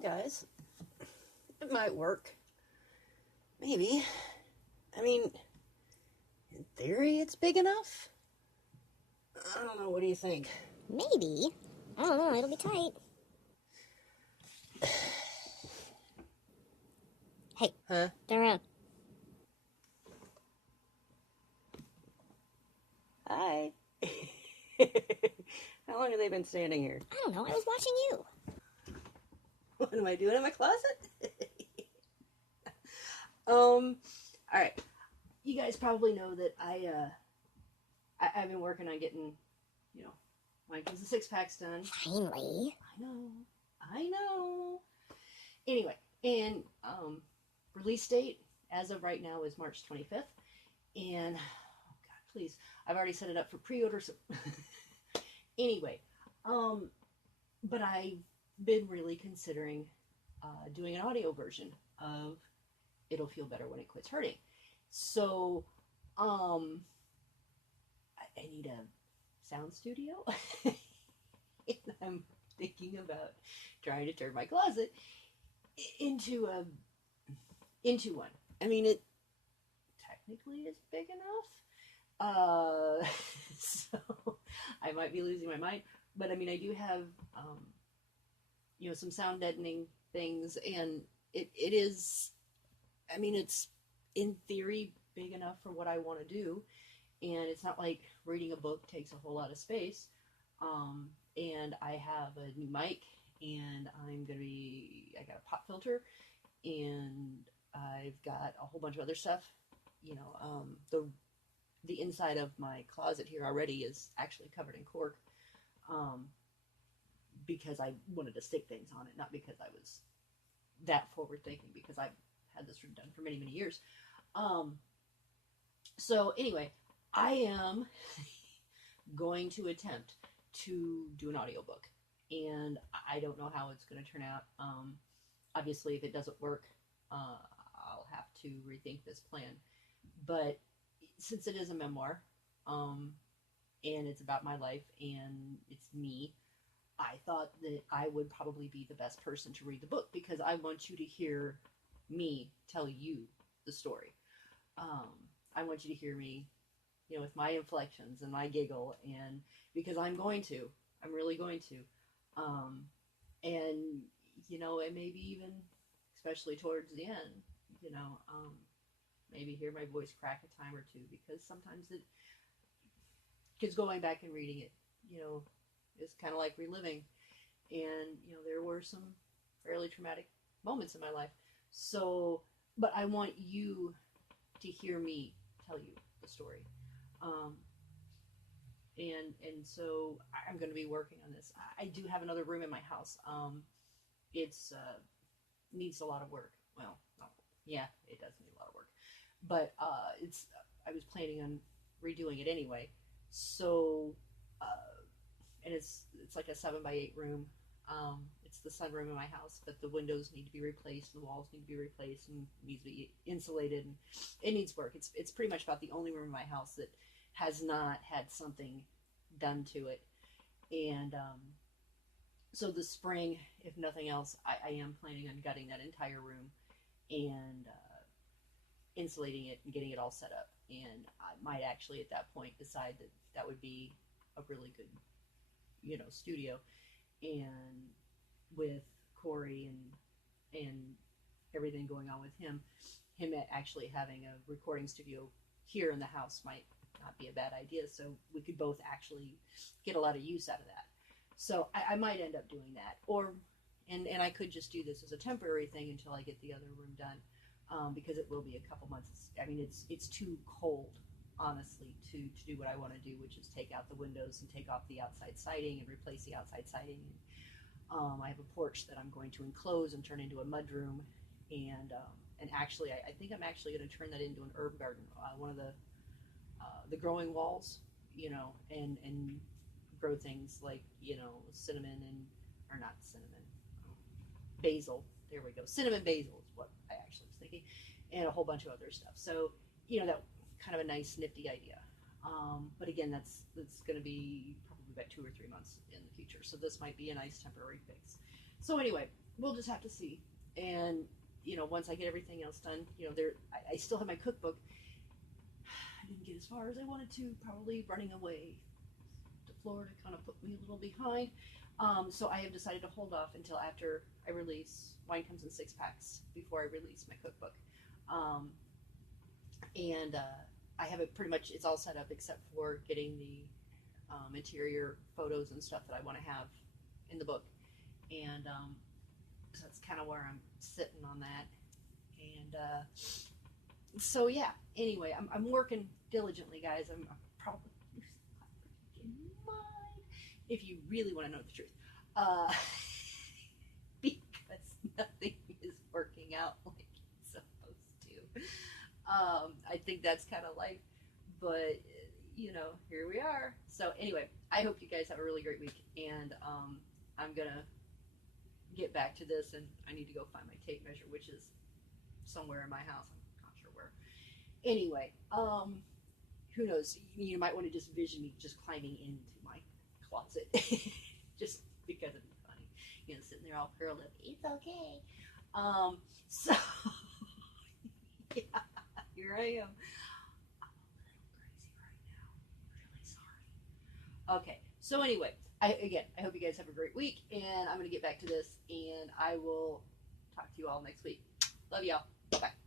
guys, it might work. Maybe. I mean, in theory, it's big enough. I don't know, what do you think? Maybe. I don't know, it'll be tight. Hey. Huh? Turn around. Hi. How long have they been standing here? I don't know, I was watching you. What am I doing in my closet? Alright. You guys probably know that I've been working on getting, my kids' six-packs done. Finally. I know. Anyway, and release date as of right now is March 25th. And, oh God, please, I've already set it up for pre-order. So anyway, but I've been really considering doing an audio version of It'll Feel Better When It Quits Hurting. So, I need a sound studio. And I'm thinking about trying to turn my closet into one. I mean, it technically is big enough. So I might be losing my mind. But I mean, I do have, some sound deadening things, and it is, I mean, it's in theory big enough for what I want to do. And it's not like reading a book takes a whole lot of space. And I have a new mic, and I got a pop filter, and I've got a whole bunch of other stuff. The inside of my closet here already is actually covered in cork, because I wanted to stick things on it, not because I was that forward thinking, because I've had this room done for many, many years. So anyway, I am going to attempt to do an audiobook, and I don't know how it's going to turn out. Obviously, if it doesn't work, I'll have to rethink this plan. But since it is a memoir, and it's about my life and it's me, I thought that I would probably be the best person to read the book, because I want you to hear me tell you the story. I want you to hear me, with my inflections and my giggle, and because I'm really going to. And, and maybe even, especially towards the end, maybe hear my voice crack a time or two, because sometimes because going back and reading it, is kind of like reliving. And, there were some fairly traumatic moments in my life. So, but I want you to hear me tell you the story. And so I'm going to be working on this. I do have another room in my house. It's needs a lot of work. Well, yeah, it does need a lot of work. But I was planning on redoing it anyway. So, and it's like a 7x8 room. It's the sunroom in my house, but the windows need to be replaced, the walls need to be replaced, and it needs to be insulated, and it needs work. It's pretty much about the only room in my house that has not had something done to it. And so this spring, if nothing else, I am planning on gutting that entire room and insulating it and getting it all set up. And I might actually at that point decide that that would be a really good, studio. And with Corey and everything going on with him actually having a recording studio here in the house might not be a bad idea. So we could both actually get a lot of use out of that. So I might end up doing that, and I could just do this as a temporary thing until I get the other room done, because it will be a couple months. I mean, it's too cold, honestly, to do what I want to do, which is take out the windows and take off the outside siding and replace the outside siding. I have a porch that I'm going to enclose and turn into a mudroom, and actually, I think I'm actually going to turn that into an herb garden. One of the growing walls, and grow things like cinnamon or not cinnamon, basil. There we go. Cinnamon basil is what I actually was thinking, and a whole bunch of other stuff. So that kind of a nice nifty idea. But again, that's going to be probably about 2 or 3 months in the future. So this might be a nice temporary fix. So anyway, we'll just have to see. And once I get everything else done, I still have my cookbook. I didn't get as far as I wanted to. Probably running away to Florida kind of put me a little behind. So I have decided to hold off until after I release. Wine comes in 6-packs before I release my cookbook. And I have it pretty much, it's all set up except for getting the interior photos and stuff that I want to have in the book. And so that's kind of where I'm sitting on that. And so yeah, anyway, I'm working diligently, guys. I'm probably losing my mind if you really want to know the truth. Because nothing is working out like it's supposed to. I think that's kind of life, but here we are. So anyway, I hope you guys have a really great week, and I'm gonna get back to this, and I need to go find my tape measure, which is somewhere in my house. I'm not sure where. Anyway, who knows? You might want to just vision me just climbing into my closet, just because it'd be funny. Sitting there all curled up. It's okay. So yeah, here I am. I'm a little crazy right now. Really sorry. Okay. So anyway, I hope you guys have a great week, and I'm going to get back to this, and I will talk to you all next week. Love y'all. Bye.